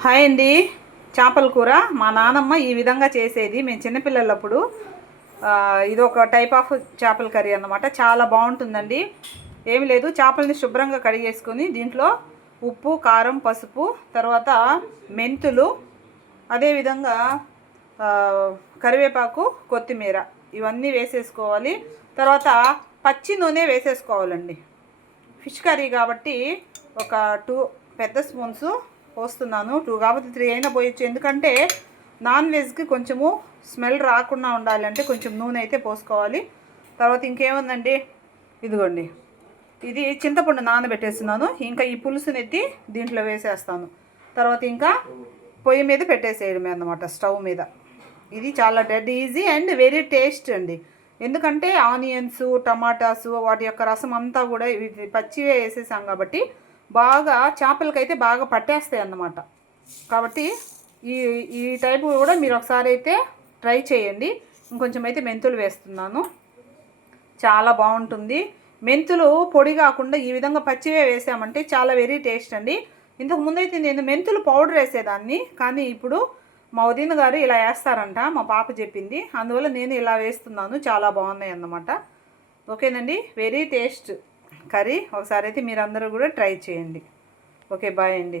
Hi అండి. చేపల కూర మా నానమ్మ ఈ విధంగా చేసేది మేము చిన్నపిల్లలప్పుడు. ఇది ఒక టైప్ ఆఫ్ చేపల కర్రీ అన్నమాట. చాలా బాగుంటుందండి. ఏమి లేదు, చేపలని శుభ్రంగా కడిగేసుకొని దీంట్లో ఉప్పు, కారం, పసుపు, తర్వాత మెంతులు, అదేవిధంగా ఆ, కరివేపాకు, కొత్తిమీర ఇవన్నీ వేసేసుకోవాలి. తర్వాత పచ్చి నూనె వేసేసుకోవాలండి. ఫిష్ కర్రీ కాబట్టి ఒక 2 పెద్ద స్పూన్స్ పోస్తున్నాను. 2 కాబట్టి 3 అయినా పోయొచ్చు. ఎందుకంటే నాన్ వెజ్కి కొంచెము స్మెల్ రాకుండా ఉండాలంటే కొంచెం నూనె అయితే పోసుకోవాలి. తర్వాత ఇంకేముందండి, ఇదిగోండి, ఇది చింతపండు నానబెట్టేస్తున్నాను. ఇంకా ఈ పులుసుని ఎత్తి దీంట్లో వేసేస్తాను. తర్వాత ఇంకా పొయ్యి మీద పెట్టేసేయడమే అన్నమాట, స్టవ్ మీద. ఇది చాలా dead easy and very taste అండి. ఎందుకంటే ఆనియన్స్, టమాటాసు వాటి యొక్క రసం అంతా కూడా పచ్చివే వేసేసాం కాబట్టి బాగా చేపలకైతే బాగా పట్టేస్తాయి అన్నమాట. కాబట్టి ఈ ఈ టైపు కూడా మీరు ఒకసారి అయితే ట్రై చేయండి. ఇంకొంచెం అయితే మెంతులు వేస్తున్నాను. చాలా బాగుంటుంది. మెంతులు పొడి కాకుండా ఈ విధంగా పచ్చివే వేసామంటే చాలా వెరీ టేస్ట్ అండి. ఇంతకు ముందైతే నేను మెంతులు పౌడర్ వేసేదాన్ని, కానీ ఇప్పుడు మా వదిన గారు ఇలా వేస్తారంట, మా పాప చెప్పింది. అందువల్ల నేను ఇలా వేస్తున్నాను. చాలా బాగున్నాయి అన్నమాట. ఓకేనండి, వెరీ టేస్ట్ కర్రీ. ఒకసారి అయితే మీరందరూ కూడా ట్రై చేయండి. ఓకే, బాయ్ అండి.